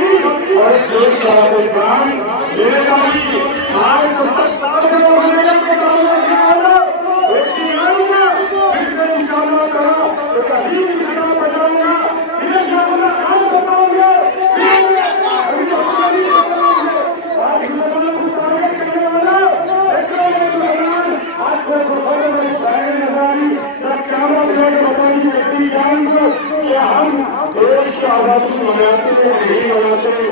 और देश का प्राण देगा भी। आज 70 साल के लोग निगम के कामों के अंदर एक आऊंगा, फिर से इंशाअल्लाह ताला तो कहीं भी खाना बनाऊंगा, फिर से अपना हाथ बताऊंगा, अभी तो नहीं बताऊंगा। आज जमाना को तारीफ करने वाला एक भगवान आज को सफल में बैठे नजारी सब कैमरा लेकर बताएंगे इतनी जान को कि हम देश की आजादी मनाते हैं, नहीं मनाते।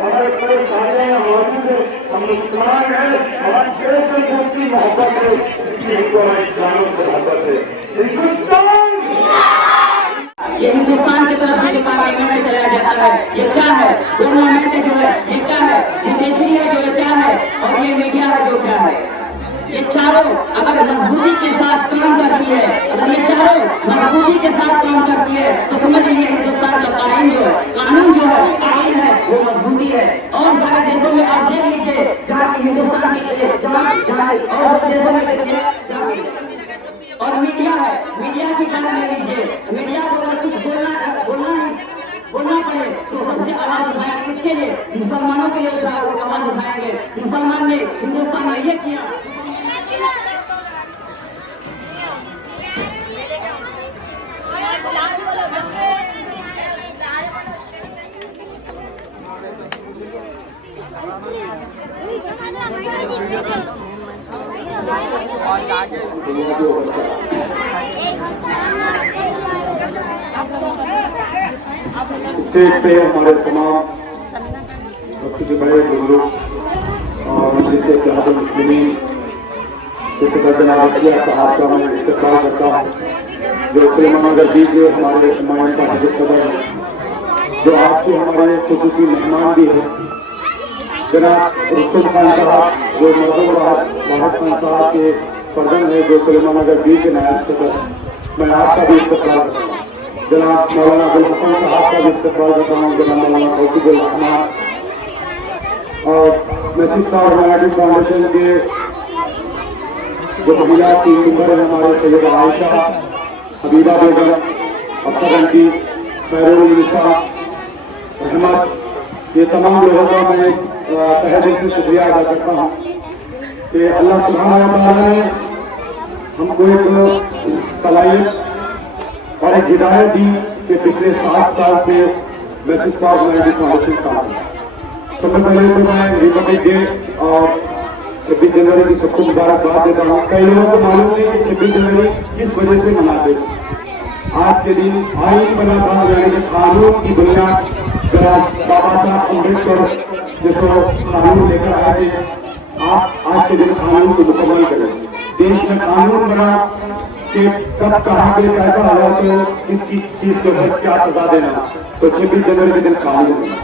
हमारे पूरे सारे मौजूद है, हम मुस्लमान हैं, हमारे देश से बहुत मोहब्बत है, इसलिए हमको हमारी जानों से मोहब्बत है। हिंदुस्तान ये हिंदुस्तान की तरफ से जो पार्लियामेंट में चलाया जाता है, ये क्या है? गवर्नमेंट जो है ये क्या है? जुडिशरी है जो क्या है? और ये मीडिया है जो क्या है? ये चारों अगर मजबूती के साथ काम करती है, अगर ये चारों मजबूती के साथ काम करती है, तो समझ लीजिए हिंदुस्तान का कानून जो है, आइन है, वो मजबूती है। और सारे देशों में आप देख लीजिए जहाँ की हिंदुस्तान की और देशों में और मीडिया है, मीडिया की बात ले लीजिए, मीडिया को अगर कुछ बोलना पड़े तो सबसे आवाज उठाएंगे। इसके लिए मुसलमानों के लिए आवाज उठाएंगे। मुसलमान ने हिंदुस्तान में ये किया। स्टेज पे हमारे तमाम वक्त के बड़े बुजुर्ग और जिसे जहां मुस्लिमीन जैसे बदनामिया साहब का मैं इस्तेमाल करता हूँ, जो सलेमान गद्दी के हमारे हमारे का हजरत सदर, जो आपके हमारे खुसूसी मेहमान भी है, जनाब रुस्तम खान साहब, जो मौजूद वाहद खान साहब के फर्जंद है, जो सलेमान गद्दी के नायब सदर, मैं आपका भी इस्तेमाल करता हूँ। जनाब मौलाना अब्दुल हसन साहब का भी इस्तेमाल करता हूँ, जनाब मौलाना फौजीबुल रहमान और नसीब साहब मराठी फाउंडेशन के जो महिला की मेंबर है हमारे सैयद आयशा, हबीबा बेगम, अख्तर आंटी, महरून निशा, रहमत, ये तमाम लोगों का मैं तहे दिल से शुक्रिया अदा करता हूँ कि अल्लाह सुब्हानहू व तआला ने हमको एक सलाहियत और एक हिदायत दी कि पिछले 7 साल से मैसेज पास मराठी फाउंडेशन काम है। सबसे पहले तो मैं रिपब्लिक डे और 26 जनवरी की सबको मुबारकबाद देता हूँ। कई लोगों को मालूम नहीं कि 26 जनवरी किस वजह से मनाते हैं। आज के दिन आइन बना था, यानी कि कानून की बुनियाद बाबा साहब अम्बेडकर जिसको कानून लेकर आए थे। आप आज के दिन कानून को मुकम्मल करें। देश में कानून बना कि कब कहाँ पे कैसा हुआ तो इसकी चीज को क्या सजा देना, तो 26 जनवरी के दिन कानून बना।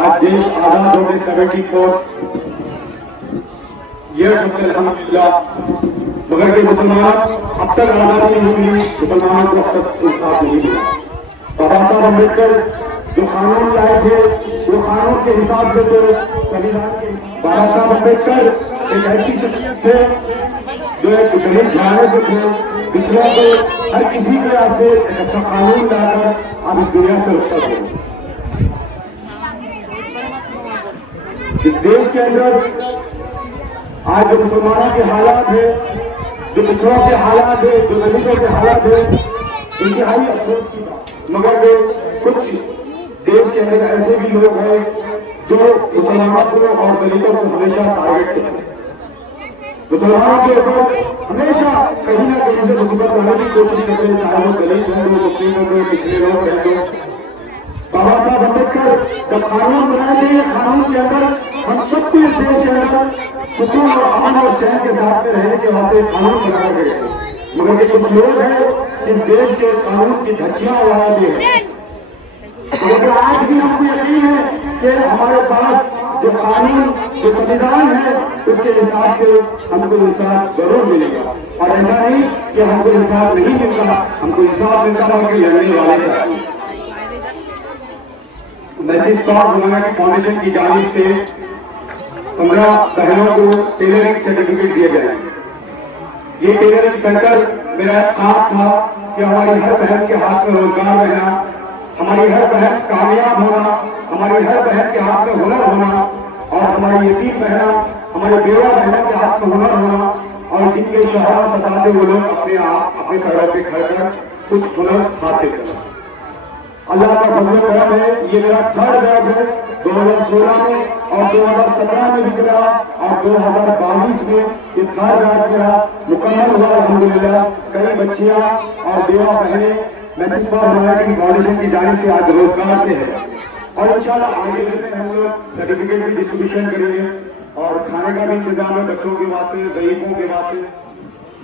आज देश आजाद होने 74 ईयर्स होते अल्हम्दुलिल्लाह, मगर के मुसलमान अब तक आजादी नहीं मिली, मुसलमानों को अब तक इंसाफ नहीं मिला। बाबा साहब अम्बेडकर जो कानून लाए थे वो कानून के हिसाब से तो संविधान के। बाबा साहब अम्बेडकर एक ऐसी शख्सियत थे जो एक गरीब घराने से थे, पिछड़ा को हर किसी के से एक अच्छा कानून लाकर आप इस दुनिया से रुखसत हो। इस देश के अंदर आज जो मुसलमानों के हालात है, जो पिछड़ों के हालात है, जो दलितों के हालात है, इंतहाई अफसोस की बात। मगर कुछ देश के अंदर ऐसे भी लोग हैं जो मुसलमानों को और दलितों को हमेशा टारगेट करते हैं। मुसलमानों के ऊपर हमेशा कहीं ना कहीं से मुसीबत लाने की कोशिश करते हैं, चाहे वो दलित हो, मुस्लिम हो, पिछले लोग हैं। बाबा साहब अम्बेडकर जब कानून बनाए थे, कानून के अंदर हम सबको इस देश के अंदर सुकून और अमन और चैन के साथ में रहने के वास्ते कानून बनाए गए। मगर ये कुछ लोग हैं इस देश के कानून की धज्जियां उड़ा दिए हैं। लेकिन आज भी हमको यकीन है कि हमारे पास जो कानून जो संविधान है उसके हिसाब से हमको इंसाफ जरूर मिलेगा। और ऐसा नहीं कि हमको इंसाफ नहीं मिलता, हमको इंसाफ मिलता है कि लड़ने वाले का। मैसेज पास मराठी फाउंडेशन की जानिब से 15 बहनों को टेलरिंग सर्टिफिकेट दिए गए। ये टेलरिंग सेंटर मेरा काम था कि हमारी हर बहन के हाथ में रोजगार रहना, हमारी हर बहन कामयाब होना, हमारी हर बहन के हाथ में हुनर होना और हमारी यतीम बहना, हमारे बेवा बहनों के हाथ में हुनर होना और जिनके शहर सताते वो लोग अपने आप अपने पैरों पे खड़े कर कुछ हुनर हासिल करना। अल्लाह का फजल करम है। ये मेरा थर्ड बैच है 2016 में और 2017 में भी चला और 2022 में ये थर्ड बैच मेरा मुकम्मल हुआ अल्हम्दुलिल्लाह। कई बच्चियां और बेवा बहनें मैसेज फॉर ह्यूमैनिटी फाउंडेशन की जानिब से आज रोजगार से है और इंशाल्लाह आगे में हम लोग सर्टिफिकेट की डिस्ट्रीब्यूशन करेंगे और खाने का भी इंतजाम है बच्चों के वास्ते, गरीबों के वास्ते।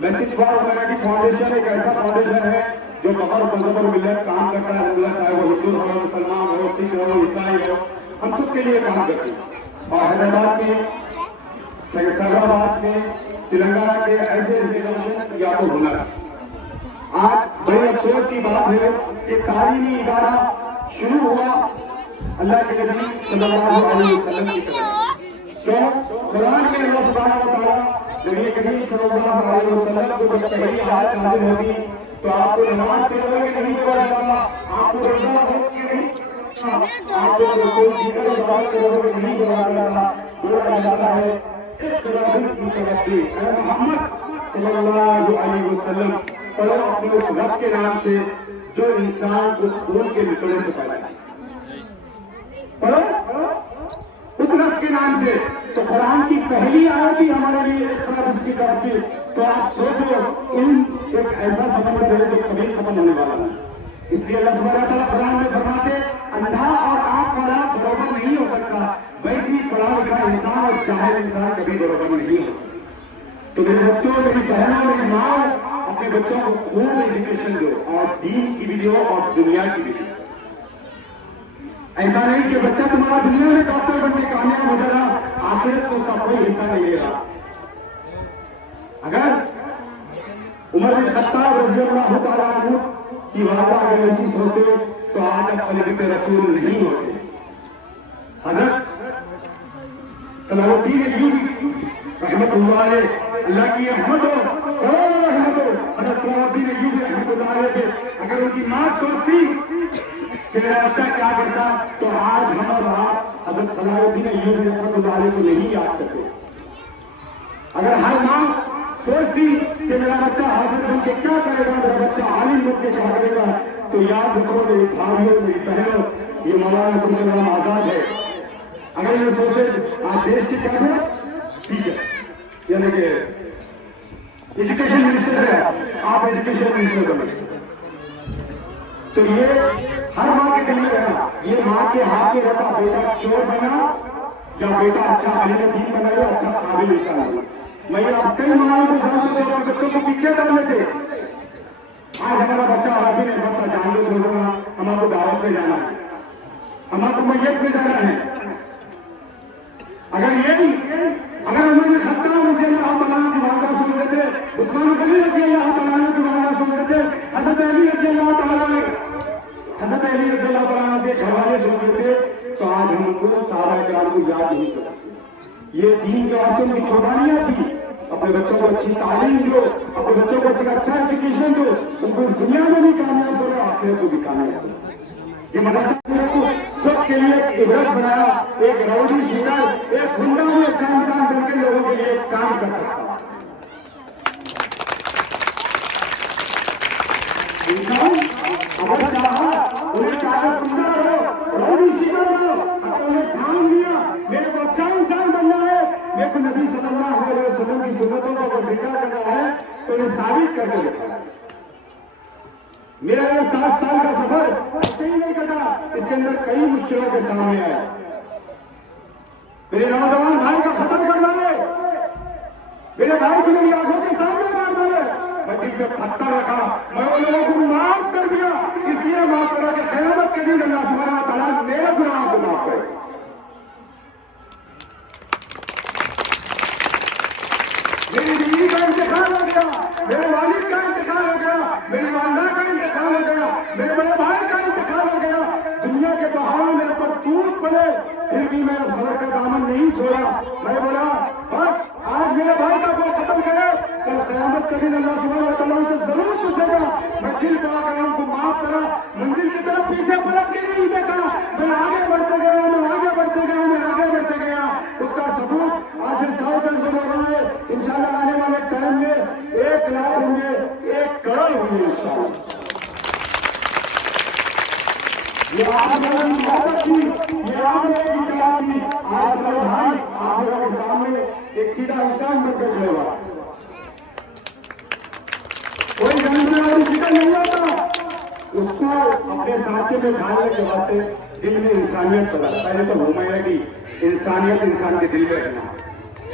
मैसेज फॉर ह्यूमैनिटी फाउंडेशन एक ऐसा फाउंडेशन है जो बगैर मजहब और मिल्लत काम करता है। अल्लाह चाहे वो हिंदू हो, मुसलमान हो, सिख हो, ईसाई हो, हम सब के लिए काम करते हैं। और हैदराबाद में, सैयदाबाद में, तेलंगाना के ऐसे इंस्टीट्यूशन या तो हुनर। आज बड़े अफसोस की बात है कि तालीमी इदारा शुरू हुआ अल्लाह के नबी सल्लल्लाहु अलैहि वसल्लम की तरफ। तो कुरान में अल्लाह सुब्हानहू व तआला नबी करीम सल्लल्लाहु अलैहि वसल्लम को जब पहली आयत नाज़िल होगी तो आपको नमाज पढ़ोगे नहीं बोला जाता, आपको रोजा रखोगे नहीं, आपको कोई दीगर इबादत करोगे नहीं बोला जाता है। मोहम्मद सल्लल्लाहु अलैहि वसल्लम पढ़ो अपने उस रब के नाम से जो इंसान को खून के निचोड़े से पैदा है। पढ़ो उस रब के नाम से। तो कुरान की पहली आयत ही हमारे लिए इसकी तरफ थी। तो आप सोचो एक ऐसा समंदर है जो कभी खत्म होने वाला नहीं। इसलिए अल्लाह सुब्हानहू व तआला कुरान में फरमाते अंधा और आंख वाला बराबर नहीं हो सकता, वैसे ही पढ़ा लिखा इंसान और जाहिल इंसान कभी बराबर नहीं हो सकता। तो मेरे बच्चों, मेरी बहनों, मेरी माँ, अपने बच्चों को खूब एजुकेशन दो और दीन की भी दो और दुनिया की भी दो। ऐसा नहीं कि बच्चा तुम्हारा दुनिया में डॉक्टर बनने कामयाब हो जाएगा, आखिरत में उसका कोई हिस्सा नहीं लेगा। अगर उमर बिन खत्ताब रज़ियल्लाहु तआला अन्हु की वाक़ा अगर ऐसी सोचते तो आज तक खलीफे रसूल नहीं होते। हज़रत सलाहुद्दीन अय्यूबी रहमतुल्लाह अलैह, अल्लाह की रहमत हो, रहमत हो, हज़रत सलाहुद्दीन अय्यूबी रहमतुल्लाह अलैह पे अगर उनकी माँ सोचती कि मेरा बच्चा क्या करता तो आज हम और आप हज़रत सलाहुद्दीन अय्यूबी रहमतुल्लाह अलैह को नहीं याद करते। अगर हर माँ सोचती कि मेरा बच्चा हाफिज बन के क्या करेगा, मेरा बच्चा आलिम बन के क्या करेगा, तो याद रखो मेरी भाइयों, मेरी बहनों, ये मौलाना खुदा आजाद है। अगर ये सोचे आज देश के क्या है, ठीक है, यानी कि एजुकेशन मिनिस्टर है, आप एजुकेशन मिनिस्टर बने, तो ये हर माँ के दिल में रहना, ये माँ के हाथ में रहता बेटा चोर बना या बेटा अच्छा आलिम दीन बना या अच्छा काबिल इंसान बना। मैं आप कई माओं को जानते थे अपने बच्चों को पीछे डाल लेते। आज हमारा बच्चा अभी नहीं बनता, जान लो सोचना हमारे दावत में जाना है, हमारे मैयत में जाना है। अगर यही अगर उन्होंने खत्ताब रज़ियल्लाहु तआला की वाक़ा सुन लेते, उस्मान गनी रज़ियल्लाहु तआला की वाक़ा सुन लेते, हज़रत अली रज़ियल्लाहु तआला के घरवाले सुन लेते, तो आज हमको सारा इकराम को याद नहीं करते। ये दीन के वास्ते उनकी कुर्बानियां थी। अपने बच्चों को अच्छी तालीम दो, अपने बच्चों को अच्छा एजुकेशन दो, उनको इस दुनिया में भी कामयाब करो, आखिरत को भी कामयाब करो। ये मदरसा को सबके लिए एक इबरत बनाया, एक रौडी शूटर, एक गुंडा भी अच्छा इंसान बनकर लोगों के लिए काम कर सकता है। अगर चाहा उन्हें चाहे गुंडा करो, रौडी शूटर करो, अगर उन्हें ठान लिया मेरे को अच्छा इंसान बनना है, मेरे को नबी सल्लल्लाहु अलैहि वसल्लम की सुन्नतों का अगर जिक्र करना है तो उन्हें साबित करके दिखाना। मेरा ये 7 साल का सफर कहीं नहीं कटा, इसके अंदर कई मुश्किलों के सामने आए। मेरे नौजवान भाई का खत्म कर डाले, मेरे भाई को मेरी आंखों के सामने मार डाले, मैं दिल पे पत्थर रखा, मैं उन लोगों को माफ कर दिया। इसलिए माफ करा कि क़यामत के दिन अल्लाह सुब्हानहू व तआला मेरे गुनाहों को माफ करे। मेरी बीवी का इंतकाल हो गया, मेरे वालिद का इंतकाल हो गया, मेरी वालिदा का इंतकाल हो गया, मेरे बड़े भाई का इंतकाल हो गया। दुनिया के पहाड़ों मेरे पर टूट पड़े, फिर भी मैं सबर का दामन नहीं छोड़ा। मैं बोला बस आज मेरे भाई का कोई खत्म करे, कल क़यामत के दिन अल्लाह सुब्हानहू व तआला उनसे जरूर पूछेगा। मैं दिल पर आकर उनको माफ करा, मंजिल की तरफ पीछे पलट के नहीं देखा, मैं आगे बढ़ते गया। ये आप लोगों की मोहब्बत थी, ये आप लोगों की चाह थी। आज मेरे भाई आप लोगों के सामने एक सीधा इंसान बनकर खड़े हुआ। कोई जानने वाली सीधा नहीं होता, उसको अपने सांचे में ढालने के वास्ते दिल में इंसानियत पैदा। पहले तो घुमाया कि इंसानियत इंसान के दिल में रहना।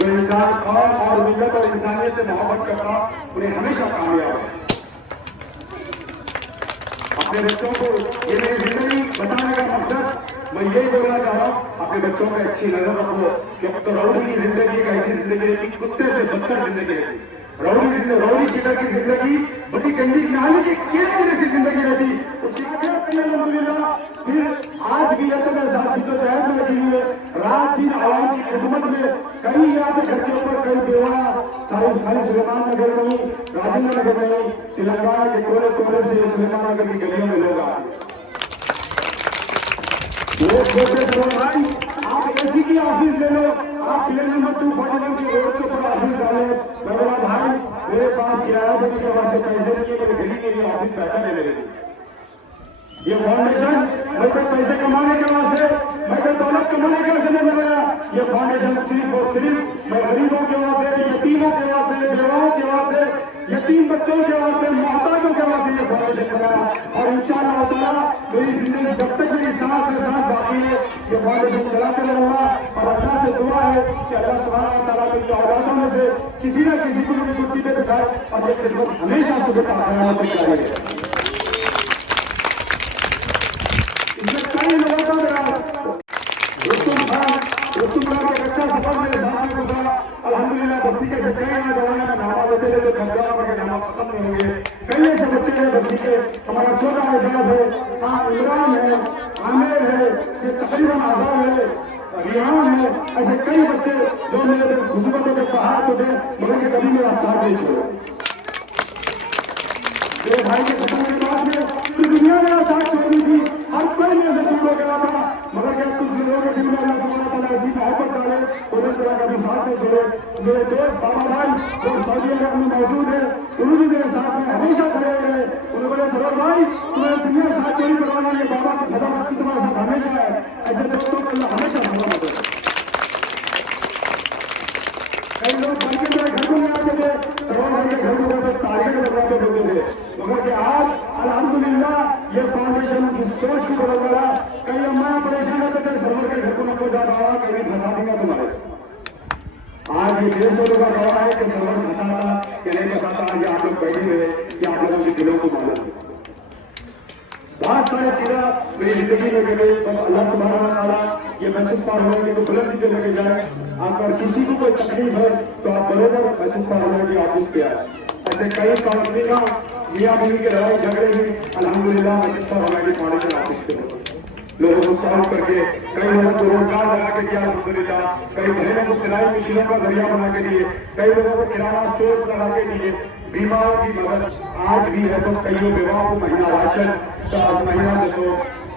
जो इंसान कौम और मिल्लत और इंसानियत से मोहब्बत करता उन्हें हमेशा कामयाब है। अपने बच्चों को ये मेरी जिंदगी बताने का मकसद मैं यही बोलना चाह रहा हूँ, अपने बच्चों पर अच्छी नजर रखो। कि तो रौडी की जिंदगी एक ऐसी जिंदगी है कि कुत्ते से बदतर जिंदगी रहती। रौडी चीटर की जिंदगी बड़ी गंदी नाली की कीड़े जैसी जिंदगी रहती। अल्हम्दुलिल्लाह फिर आज भी है तो मेरे साथ तो जहर में लगी हुई है। रात दिन आवाम की खिदमत में कई यहाँ पे घर के ऊपर कई बेवा सारी सुलेमान नगर में ही, राजेंद्र नगर में ही, तेलंगाना के कोने कोने से सुलेमान नगर की गलियों में लोग आए। भाई आप एसी की ऑफिस ले लो, आप प्लेन नंबर 241 के रोड के ऊपर ऑफिस डालो। मैं बोला भाई मेरे पास किराया देने के बाद से पैसे नहीं है, मेरे गली के लिए ऑफिस पैसा ले लेंगे। ये फाउंडेशन मैं कोई पैसे कमाने के वास्ते, मैं कोई दौलत कमाने के वास्ते नहीं बनाया। ये फाउंडेशन सिर्फ और सिर्फ मैं गरीबों के वास्ते, यतीमों के वास्ते, बेवाओं के वास्ते, यतीम बच्चों के वास्ते, मोहताजों के वास्ते ये फाउंडेशन बनाया। और इंशाअल्लाह ताला मेरी जिंदगी जब तक मेरी सांस में सांस बाकी है ये फाउंडेशन चलाते रहूंगा। और अल्लाह से दुआ है कि अल्लाह सुब्हानहू व तआला की औलादों में से किसी न किसी को भी कुर्सी पे बिठाए और ये खिदमत हमेशा से जारी है। अल्हम्दुलिल्लाह बस्ती के कई जमाने में नमाज होते थे, खंजाना के नमाज खत्म नहीं हुए। कई ऐसे बच्चे हैं बस्ती के, हमारा छोटा एजाज है, इमरान है, आमिर है, ये तकरीबन आजाद है, रिहान है। ऐसे कई बच्चे जो मेरे मुसीबतों के पहाड़ को थे मगर के कभी मेरा साथ नहीं छोड़े। मेरे भाई के खत्म के बाद में पूरी दुनिया मेरा साथ छोड़ी थी, हर कोई मेरे से दूर हो गया था मगर क्या कुछ लोगों के दिल में अल्लाह सुब्हानहू व तआला ऐसी मोहब्बत डाले उन्हें मेरा कभी साथ नहीं छोड़े। मेरे दोस्त बाबा भाई जो सऊदी अरब में मौजूद है उन्होंने भी मेरे साथ में हमेशा खड़े रहे। उन्होंने बोले सरोज भाई तुम्हें दुनिया साथ चोरी करवाना ये बाबा की खजा तुम्हारे साथ हमेशा है। ऐसे दोस्तों को अल्लाह हमेशा सलामत है। कई लोग घर के मेरे घर में आते थे, सरोज भाई के घर में तारीखें लगवाते बोलते थे मगर कि आज अल्हम्दुलिल्लाह ये फाउंडेशन की सोच की बदल रहा। कई अम्मा परेशान होते थे सरवर के घर को न पहुंचा पावा, कहीं फंसा दूंगा तुम्हारे। आज ये 150 लोगों का गवाह है कि सरवर फंसाता कि नहीं फंसाता। आज आप लोग बैठे हुए कि आप लोगों के दिलों को मालूम है। बहुत सारी चीजें मेरी जिंदगी में गई, बस अल्लाह सुब्हानहू व तआला ये मैसेज पार होने को बुलंदी पे लेके जाए। अगर किसी को कोई तकलीफ है तो आप बरोबर मैसेज पार होने की ऑफिस पे आए। ऐसे कई काउंसलिंग मियां बीवी के लड़ाई झगड़े भी अल्हम्दुलिल्लाह मैसेज पार होने की फाउंडेशन ऑफिस पे लोगों को सॉल्व करके कई लोगों को रोजगार लगा के दिया अल्हम्दुलिल्लाह। कई बहनों को सिलाई मशीनों का जरिया बना के दिए, कई लोगों को किराना स्टोर लगा के दिए। बीमारों की मदद आज भी है तो कईयों विवाहों को महीना राशन का महीना देखो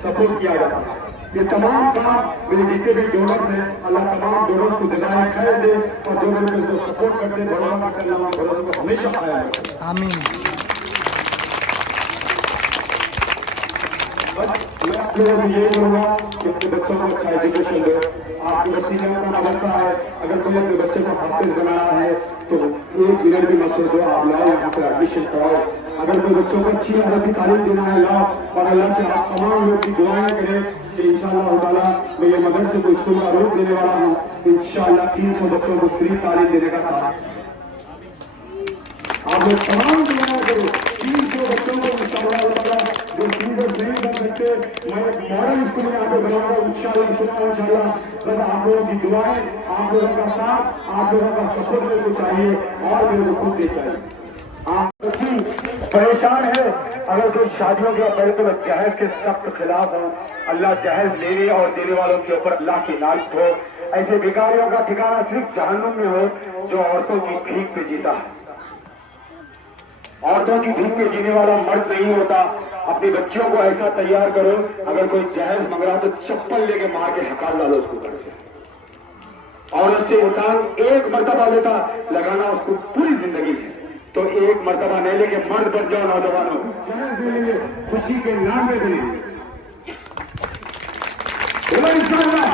सपोर्ट किया जाता है। ये तमाम काम मेरे जितने भी डोनर्स हैं अल्लाह तमाम डोनर्स को जज़ाए खैर दे और जो लोग इसको सपोर्ट करते भरोसा करते अल्लाह भरोसे को हमेशा कायम रखे। आमीन। बस मैं आप लोगों को यही बोलूँगा कि अपने बच्चों को अच्छा एजुकेशन दो। आपके बच्ची का मदरसा है, अगर कोई अपने बच्चे को हाफिज बनाना है तो 1 मिनट भी मत सोचो, आप लाओ यहाँ पर एडमिशन कराओ। अगर कोई बच्चों को अच्छी अरबी तालीम देना है लाओ और अल्लाह से आप तमाम लोग की दुआएं करें कि इंशाअल्लाह ताला मैं ये मदरसे को स्कूल का रूप देने वाला हूँ। इंशाअल्लाह 300 बच्चों को फ्री तालीम देने का काम आप लोग तमाम दुआएं करो। 300 बच्चों को इंशाअल्लाह ताला जो टीचर्स नहीं बन सकते मैं मॉडल स्कूल यहाँ पे बनाऊंगा इंशाअल्लाह। बस आप लोगों की दुआएं, आप लोगों का साथ, आप लोगों का सपोर्ट मेरे को चाहिए और मेरे को खुद चाहिए। आप परेशान है अगर कोई शादियों के पहले तो जहेज के सख्त खिलाफ हो। अल्लाह जहेज लेने और देने वालों के ऊपर अल्लाह की लानत हो। ऐसे भिखारियों का ठिकाना सिर्फ जहन्नुम में हो जो औरतों की भीख पे जीता है। औरतों की भीख पे जीने वाला मर्द नहीं होता। अपनी बच्चियों को ऐसा तैयार करो अगर कोई जहेज मंग रहा तो चप्पल लेके मार के हकार डालो उसको घर से। औरत से इंसान एक मर्तबा लेता लगाना उसको पूरी जिंदगी है तो एक मर्तबा नहीं लेके मर्द बन जाओ नौजवानों। खुशी के नाम में भी बोलो इंशाअल्लाह।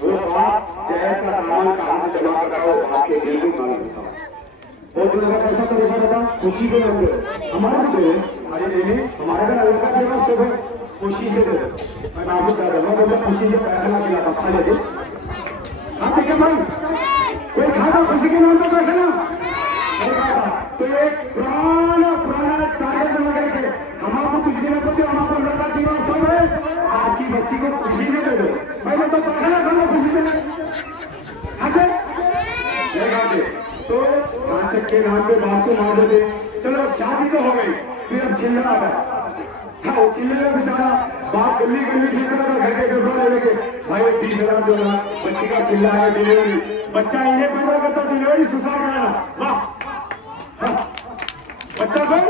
वो बाप जैसा सामान कहाँ से जमा करता हो आपके दिल में मालूम होता है। और जो लगा पैसा तो रोजा रहता खुशी के नाम पे हमारे भी दे अरे नहीं हमारे घर अल्लाह का देवा सुबह खुशी से दे। मैं आपको क्या कर रहा हूँ खुशी से पैसा ना खिलाता खा लेते हाँ ठीक है भाई कोई खाता खुशी के नाम पे पैसा ना तो एक पुराना टारगेट बना करके हम आपको कुछ देना पड़ते हम आपको अल्लाह का देवा सब है आपकी बच्ची को खुशी से दे दो भाई मैं तो पैसा ना खाना खुशी से खाते तो सांसद के नाम पे बात को मार देते चलो शादी तो हो गई फिर अब चिल्ला आ गया हाँ वो चिल्ले बेचारा बाप गली गली खेल रहा था घर के गड़बड़ लेके भाई 20,000 जो ना बच्ची का चिल्ला है डिलीवरी बच्चा इन्हें पैदा करता डिलीवरी सुसरा कराना वाह बच्चा कोई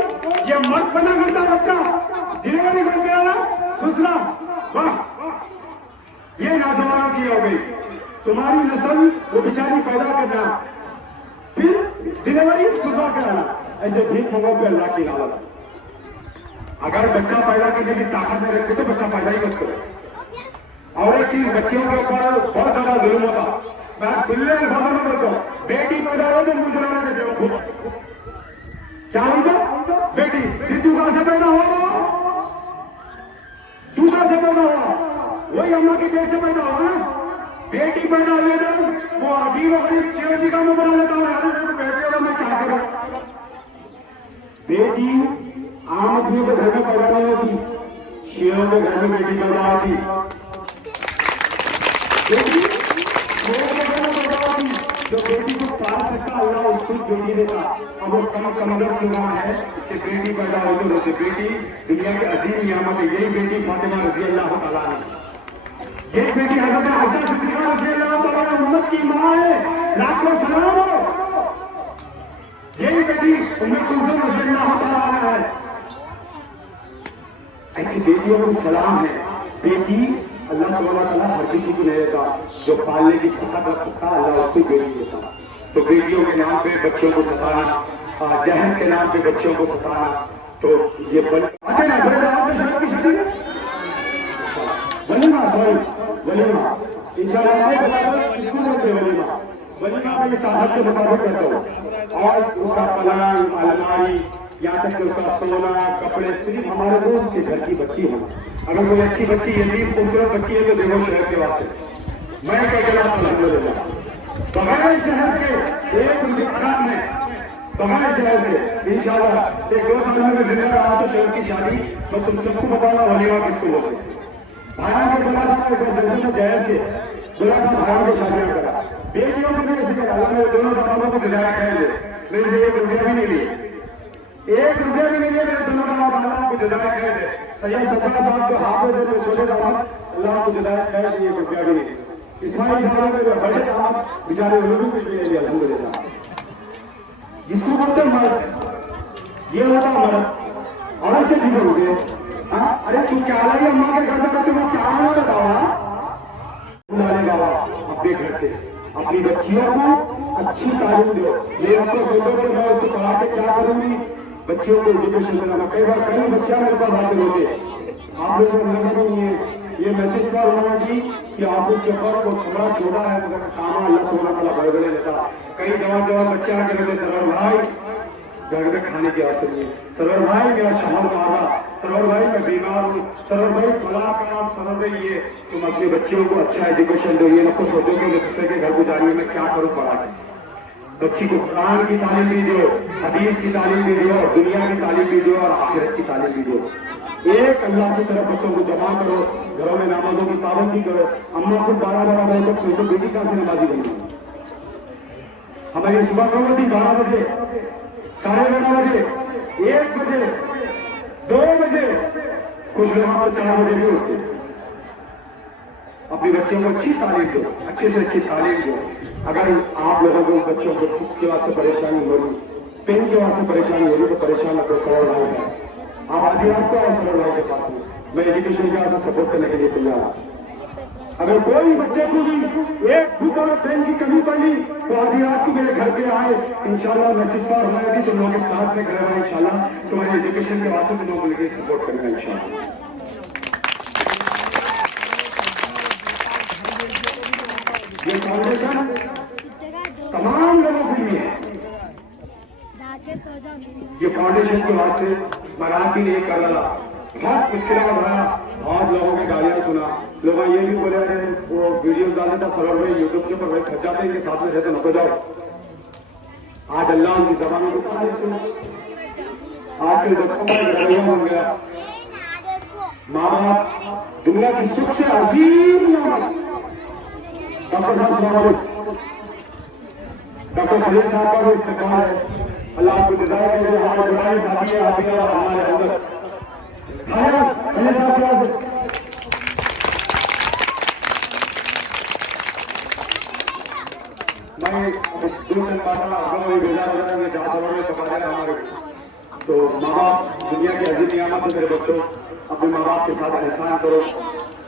ये मर्द पैदा करता बच्चा डिलीवरी कर कराना सुसरा वाह ये नौजवानों की हो गई तुम्हारी नस्ल वो बेचारी पैदा करना फिर डिलीवरी सुसरा कराना ऐसे भीख मंगो पे अल्लाह की लालत अगर बच्चा पैदा करने की ताकत में रखे तो बच्चा पैदा ही मत करो और एक चीज बच्चियों के ऊपर बहुत ज्यादा जुल्म होता मैं खुले अल्फाजों में बोलता हूँ बेटी पैदा हो तो मुजराना के बेवकूफ क्या होगा बेटी फिर तू कहां से पैदा हुआ तू कहां से पैदा हुआ वही अम्मा के पेट से पैदा हुआ ना बेटी पैदा हुई तो वो अजीब गरीब चिरंजी का मुंह बना लेता हूँ बेटी और मैं क्या करूं बेटी आम आदमियों के घर में पैदा नहीं होती शेरों के घर में बेटी पैदा होती जो बेटी को पाल सकता अल्लाह उसको बेटी देता अब वो कमजोर क्यों है कि बेटी पैदा हो तो रोते बेटी दुनिया की अजीम नियामत है यही बेटी फातिमा रजी अल्लाह तआला ने ये बेटी हजरत आयशा सिद्दीका रज़ी अल्लाह तआला की उम्मत की मां है लाखों सलाम हो यही बेटी उम्मे कुलसुम रज़ी अल्लाह तआला है ऐसी बेटियों को सलाम है बेटी अल्लाह सुब्हानहू व तआला हर किसी को नहीं देता जो पालने की सिफत रख सकता अल्लाह उसको बेटी देता तो बेटियों के नाम पे बच्चों को सताना जहेज के नाम पे बच्चों को सताना तो ये आते ना वलीमा सॉरी वलीमा इंशाअल्लाह स्कूल में वलीमा में इस आदत के मुताबिक करता हूँ और उसका पलंग अलमारी यहाँ तक कि उसका सोना कपड़े सिर्फ हमारे दोस्त के घर की बच्ची है अगर कोई अच्छी बच्ची यतीम खूबसूरत बच्ची है तो देखो शहर के वास्ते मैं क्या कहना अल्हम्दुलिल्लाह बगैर जहेज के एक रुपये हराम है बगैर जहेज के इंशाअल्लाह एक 2 साल में जिंदा रहा तो शहर की शादी मैं तुम सबको बताऊंगा वलीमा किसको बोलते भाइयों के बोला था जैसे में जहेज के बोला था भाइयों की शादियां करा बेटियों को भी ऐसे करा अल्लाह ने दोनों बाबों को गुजारा करेंगे मेरे से 1 रुपया भी नहीं लिए 1 रुपया भी नहीं लिए मेरे दोनों बाबा अल्लाह को गुजारा करेंगे सैयद सत्तार साहब को हाफिज है छोटे दामाद अल्लाह को गुजारा करें 1 रुपया भी नहीं इस्माइल साहब के बड़े दामाद बेचारे उन्होंने कुछ भी नहीं लिया अल्हम्दुलिल्लाह जिसको बोलते मर्द ये होता मर्द और से ठीक हो गए अरे तू क्या लाई अम्मा के घर जा रहे क्या हुआ बताओ बुलाने बाबा अपने घर से अपनी बच्चियों को अच्छी तालीम दो ये आपको सोचो कि मैं उसको पढ़ा के क्या करूंगी बच्चियों को एजुकेशन कराना कई बार कई बच्चियां मेरे पास आते होते आप लोगों को लगा नहीं है ये मैसेज पर होना जी कि ऑफिस के ऊपर वो थोड़ा छोटा है तो काम अल्लाह सुबहान तआला बड़े बड़े लेता कई जवान बच्चे आके कहते सरवर भाई घर में खाने की आवश्यकता नहीं सरवर भाई मेरा शहर में आगा सरवर भाई मैं बीमार हूँ सरवर भाई फला का नाम सरवर भाई ये तुम अपने बच्चियों को अच्छा एजुकेशन दो ये नको सोचो कि दूसरे के घर को जाने में क्या करूँ पढ़ा बच्ची को कुरान की तालीम भी दो हदीस की तालीम भी दो दुनिया की तालीम भी दो और आखिरत की तालीम भी दो एक अल्लाह की तरफ बच्चों को जमा करो घरों में नमाजों की पाबंदी करो अम्मा को 12 बजे तक सोचो बेटी कहाँ से नमाजी बनी हमारी सुबह कब होती 12 बजे 12:30 बजे 1 बजे 2 बजे कुछ लोग 4 बजे भी होते अपनी बच्चों को अच्छी तालीम दो अच्छे से अच्छी तालीम दो अगर आप लोगों को बच्चों को के वास्ते परेशानी हो रही पेन के वास्ते परेशानी हो रही तो परेशान आपको सरवर भाई है आप आधी रात को आओ सरवर भाई के पास में मैं एजुकेशन के वास्ते सपोर्ट करने के लिए तैयार अगर कोई बच्चे को भी एक बुक और पेन की कमी पड़ी तो आधी रात को मेरे घर पे आए इंशाल्लाह मैसेज पर होगी तुम लोग साथ में करेगा इंशाल्लाह तुम्हारी एजुकेशन के वास्ते तुम लोग मिलकर सपोर्ट करेंगे इंशाल्लाह ये फाउंडेशन तमाम लोगों के लिए है। ये फाउंडेशन के वास्ते मराठी ने कर रहा बहुत मुश्किल का भरा, बहुत लोगों की गालियां सुना, लोग ये भी बोले रहे वो वीडियोस डालने का सरवर में यूट्यूब के ऊपर वही खर्च जाते हैं कि साथ में रहते नको जाओ। आज अल्लाह उनकी जबानों को खाली सुना, आज के बच्चों का रवैया बन गया। माँ बाप दुनिया की सबसे अजीम नियामत। डॉक्टर साहब सलाम, डॉक्टर खलील साहब का भी इस्तेमाल है। अल्लाह आपको जज़ाए के लिए हमारे बुराई साथी आती और हमारे अंदर खलील साहब क्या मैं दूसरे हमारे तो माँ बाप दुनिया की अजीम नियामत है। मेरे बच्चों अपने माँ बाप के साथ एहसान करो।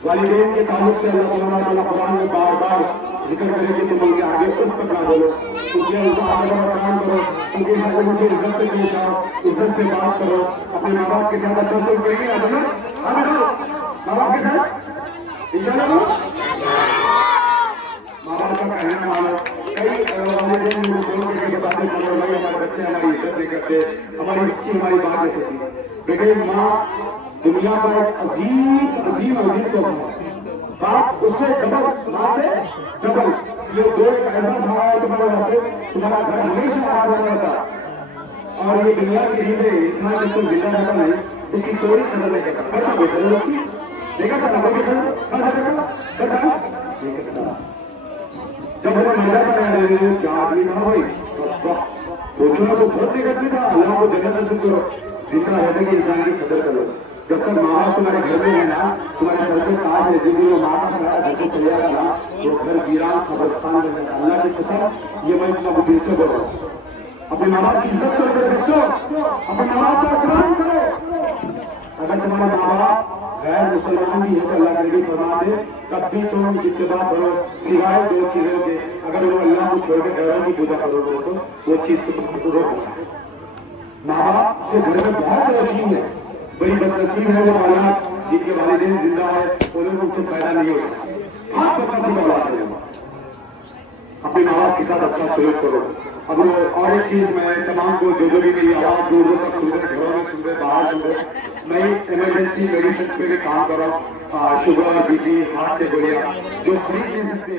वालिदैन के ताल्लुक से अल्लाह सुब्हानहू व तआला कुरान में बार-बार जिक्र करेगी कि तुम उनके आगे उस पर ना बोलो, उनके उनका आदर और रहम करो, उनके साथ उनसे इज्जत से पेश आओ, इज्जत से बात करो। अपने माँ बाप के साथ अच्छा से करेंगे ना बोलो, हाँ बेटा माँ बाप के साथ इंशाअल्लाह माँ बाप का कहना मानो। कई वालिदैन मुझे बताते हैं भाई हमारे बच्चे हमारी इज्जत नहीं करते, हमारी बच्ची हमारी बात नहीं सुनती। बेटे माँ दुनिया का एक अजीम अजीम अजीम तो बाप उससे डबल, माँ से डबल। ये दो ऐसा सहारा है तुम्हारे वास्ते, तुम्हारा घर हमेशा आया रहता। और ये दुनिया की रीत है, इंसान जब तक जिंदा रहता नहीं उसकी कोई कदर नहीं करता। करता बेटा उसकी देखा था नंबर जब हमें मजा था क्या आदमी था भाई सोचो ना तो बहुत निकट भी था। अल्लाह को जन्नत से जिंदा रहने की इंसान की कदर करो। जब तक माँ बाप तुम्हारे घर में है ना, तुम्हारे घर में ताज है, जिस दिन वो माँ का सारा घर से चले जाएगा ना वो घर वीरान कब्रिस्तान में रहेगा। अल्लाह की कसम ये मैं इतना बुद्धि से बोल रहा हूँ। अपने माँ बाप की इज्जत करो बच्चों, अपने माँ बाप का एहतराम करो। अगर तुम्हारे माँ बाप गैर मुसलमान भी है तो अल्लाह के नबी फरमाते तब भी तुम इत्तिबा करो सिवाय दो चीजों के। अगर वो अल्लाह को छोड़ के गैरों की पूजा करोगे तो वो चीज तुम रोक। माँ बाप से घर में बहुत नसीब है, बड़ी बदनसीब है वो औलाद जिनके वालिदैन जिंदा है, उन्हें उनसे पैदा नहीं होता। बहुत बदनसीब औलाद है। अपने माँ बाप के साथ अच्छा सलूक करो। अब और एक चीज मैं तमाम को जो भी मेरी आवाज दूर दूर तक सुन रहे, घरों में सुन रहे, बाहर सुन रहे, मैं इमरजेंसी मेडिसिन पे भी काम कर रहा हूँ। शुगर बीपी हार्ट के गोलियां जो खरीद नहीं सकते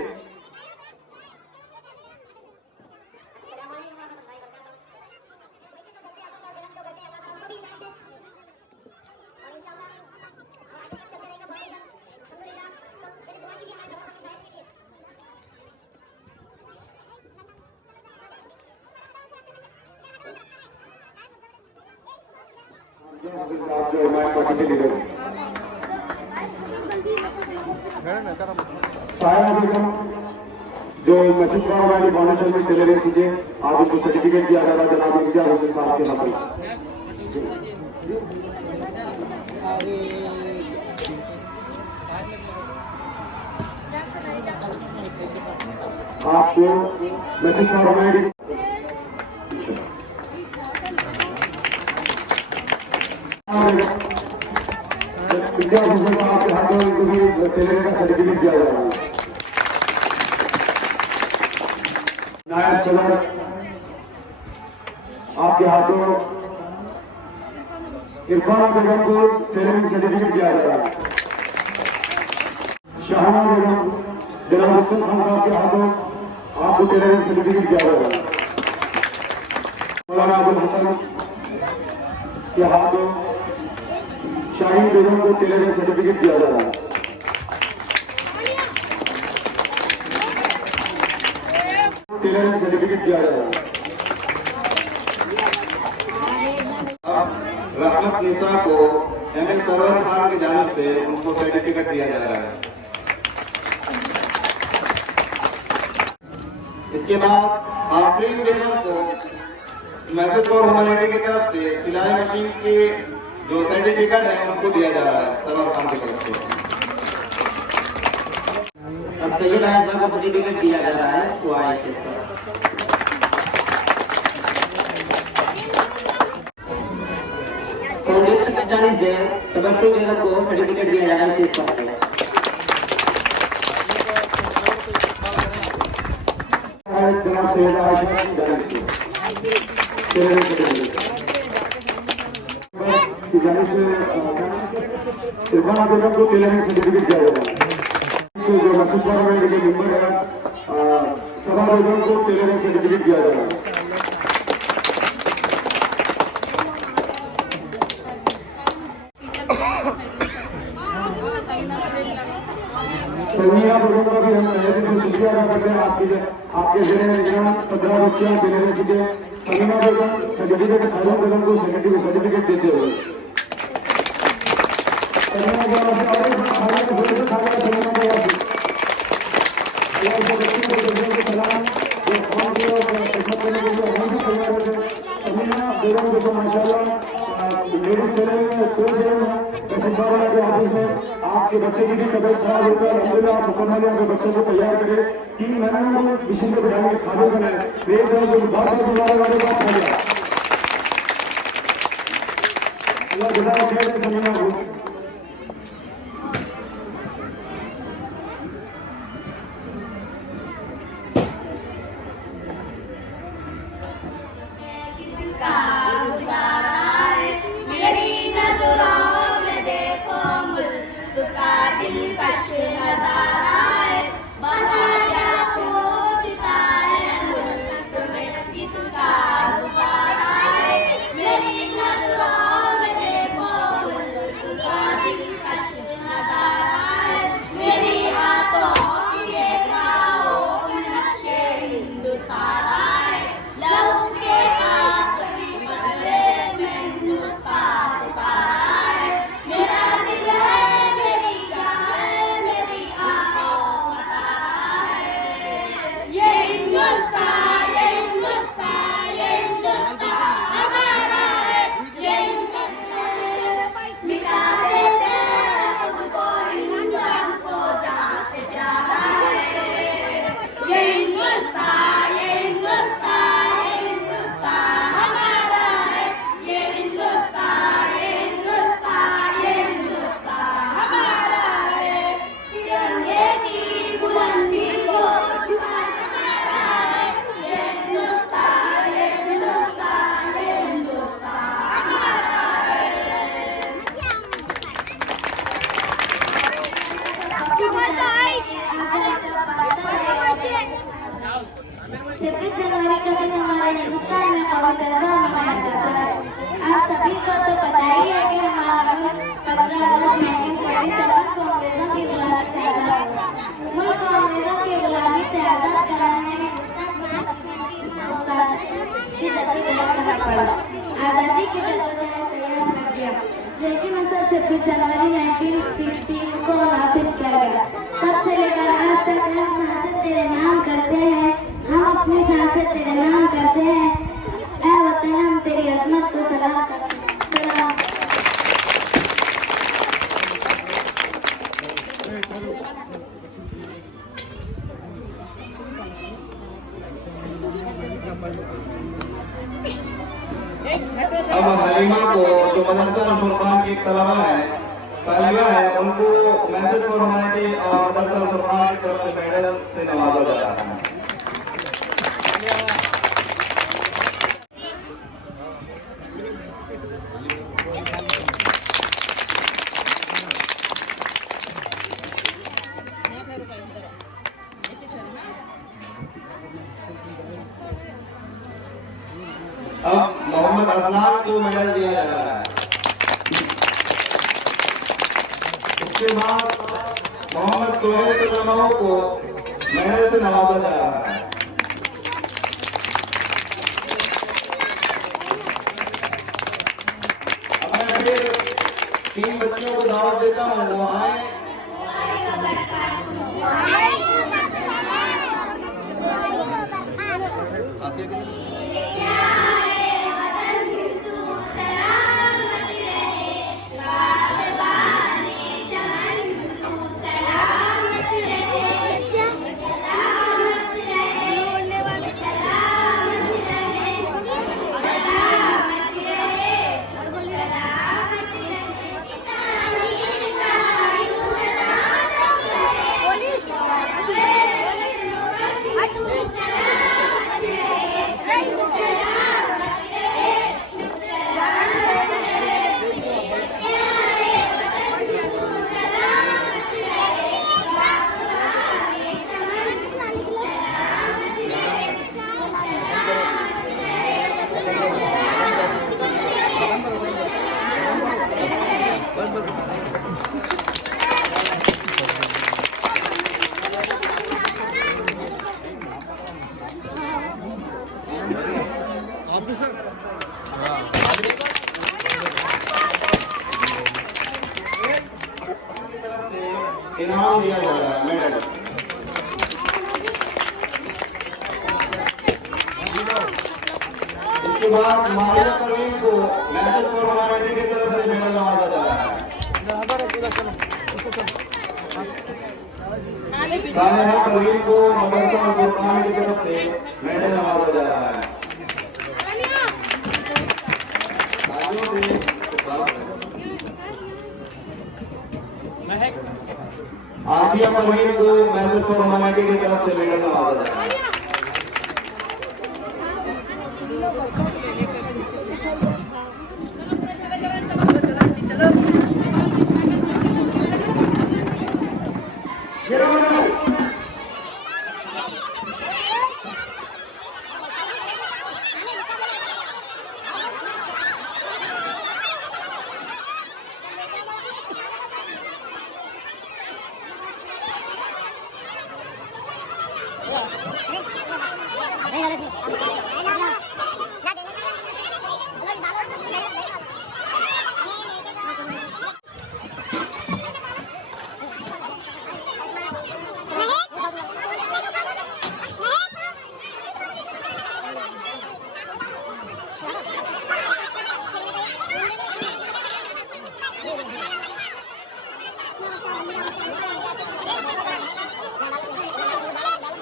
जो मस्जिद वाली फाउंडेशन में चले गए थे आज उनको सर्टिफिकेट दिया जा रहा है जनाब इम्तियाज हुसैन साहब के हाथों। आपको मस्जिद वाली इम्तियाज हुसैन साहब के हाथों इनको भी चले का सर्टिफिकेट दिया जा रहा है। नायब सदर आपके हाथों इरफान बेगम को टेलीविजन सर्टिफिकेट दिया जा रहा है। शाहना बेगम जनाब हुसैन खान साहब के हाथों आपको टेलीविजन सर्टिफिकेट दिया जा रहा है। मौलाना अबुल हसन के हाथों शाहीन बेगम को टेलीविजन सर्टिफिकेट दिया जा रहा है। सर्टिफिकेट दिया जा रहा है। रहमत निसा को एमएस सरवर खान की जानिब से उनको सर्टिफिकेट दिया जा रहा है। इसके बाद आफरीन बेगम को मैसेज फॉर ह्यूमैनिटी की तरफ से सिलाई मशीन की जो सर्टिफिकेट है उनको दिया जा रहा है सरवर खान की तरफ से। अब सैयद आयशा को सर्टिफिकेट दिया जा रहा है वो आए इसका फाउंडेशन की जानिब से तबस्सुम बेगम को सर्टिफिकेट दिया जा रहा है इसका। सैयदा आयशा की जानिब से टेलरिंग सर्टिफिकेट की जानिब से इरफान बेगम को टेलरिंग सर्टिफिकेट दिया जाएगा। जो मसूद पार्लियामेंट के मेंबर है सभा बेगम को टेलरिंग सर्टिफिकेट दिया जाएगा। समीना बेगम का भी हम पहले से शुक्रिया अदा करते हैं। आपके जिले में 15 बच्चियां टेलरिंग सीखे। समीना बेगम सर्टिफिकेट खालिद बेगम को सर्टिफिकेट देते हुए आपके बच्चे की भी तबियत खराब होकर अल्हम्दुलिल्लाह आप हुक्म के बच्चों को तैयार करें। 3 महीनों में किसी को बिठाने के खाने बनाए एक जो बात अल्लाह खुदा समीना को आजादी के लेकिन 26 जनवरी 1960 को नाफिज किया गया। तब से लेकर आज तक हम सांसें तेरे नाम करते हैं, हम अपनी सांसें तेरे नाम करते हैं। ऐ वतन हम तेरी अजमत को सलाम करते हैं। अब हलीमा को जो मदरसा फुरकान की तालिबा है उनको मैसेज फॉर ह्यूमैनिटी और मदरसा फुरकान की तरफ से मेडल से नवाजा जा रहा है। अब मोहम्मद अदनान को मेडल दिया जा रहा है। उसके बाद मोहम्मद सोहेल सलमाओ को मेडल से नवाजा जा रहा है। अब मैं फिर 3 बच्चियों को दावत देता हूँ, वो आए। इनाम दिया जा रहा है, मेडल। इसके बाद मारिया परवीन को मैसेज फॉर ह्यूमैनिटी की तरफ से मेडल नवाजा जा रहा है। सानिया परवीन को मदरसा और फुरकान की तरफ से मेडल नवाजा जा रहा है। आसिया परवीन को मैसेज फॉर ह्यूमैनिटी की तरफ से मेडल नवाजा जा रहा है।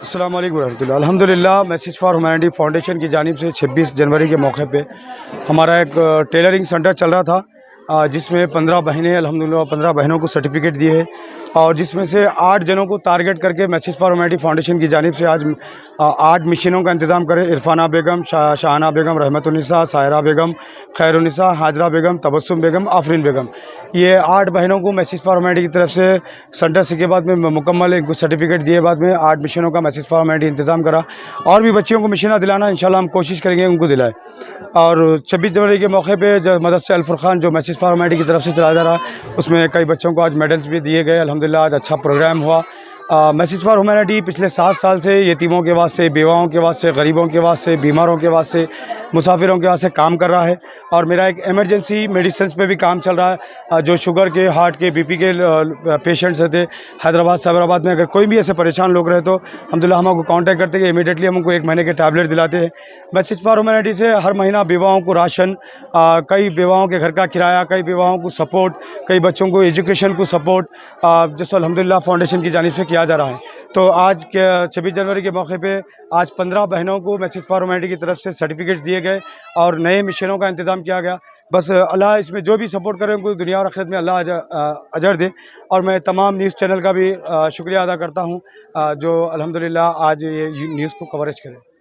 अस्सलाम वालेकुम रहमतुल्लाह। अल्हम्दुलिल्लाह मैसेज फॉर ह्यूमैनिटी फाउंडेशन की जानिब से 26 जनवरी के मौके पे हमारा एक टेलरिंग सेंटर चल रहा था, जिसमें 15 बहनें अल्हम्दुलिल्लाह 15 बहनों को सर्टिफिकेट दिए हैं और जिसमें से 8 जनों को टारगेट करके मैसेज फॉर ह्यूमैनिटी फाउंडेशन की जानिब से आज 8 मशीनों का इंतज़ाम करें। इरफाना बेगम, शाहाना बेगम, रहमतुन्निसा, सायरा बेगम, खैरुन्निसा, हाजरा बेगम, तबस्सुम बेगम, आफरीन बेगम, ये 8 बहनों को मैसेज फॉर ह्यूमैनिटी की तरफ से सेंटर से के बाद में मुकम्मल इनको सर्टिफिकेट दिए बाद में 8 मशीनों का मैसेज फॉर ह्यूमैनिटी इंतज़ाम करा। और भी बच्चियों को मशीना दिलाना इंशाल्लाह हम कोशिश करेंगे उनको दिलाए। और 26 जनवरी के मौके पे जो मदरसा अल फुरकान जो मैसेज फॉर ह्यूमैनिटी की तरफ से चलाया जा रहा है, उसमें कई बच्चों को आज मेडल्स भी दिए गए। अल्हम्दुलिल्लाह आज अच्छा प्रोग्राम हुआ। मैसेज फॉर ह्यूमैनिटी पिछले 7 साल से यतीमों के वास्ते, बेवाओं के वास्ते, गरीबों के वास्ते, बीमारों के वास्ते, मुसाफिरों के वास्ते काम कर रहा है। और मेरा एक इमरजेंसी मेडिसिन पे भी काम चल रहा है। जो शुगर के, हार्ट के, बीपी के पेशेंट्स रहते हैदराबाद साबराबाद में, अगर कोई भी ऐसे परेशान लोग रहे तो अल्हम्दुलिल्लाह हम हमको कॉन्टैक्ट करते हैं, इमीडिएटली हम उनको 1 महीने के टैबलेट दिलाते हैं। मैसेज फॉर ह्यूमैनिटी से हर महीना बेवाओं को राशन, कई बेवाओं के घर का किराया, कई बेवाओं को सपोर्ट, कई बच्चों को एजुकेशन को सपोर्ट जिसको अल्हम्दुलिल्लाह फाउंडेशन की जानिब से किया जा रहा है। तो आज के 26 जनवरी के मौके पे आज 15 बहनों को मैसेज फॉर ह्यूमैनिटी की तरफ से सर्टिफिकेट्स दिए गए और नए मिशनों का इंतज़ाम किया गया। बस अल्लाह इसमें जो भी सपोर्ट करे उनको दुनिया और आखिरत में अल्लाह अजर दे। और मैं तमाम न्यूज़ चैनल का भी शुक्रिया अदा करता हूँ जो अल्हम्दुलिल्लाह आज ये न्यूज़ को कवरेज करें।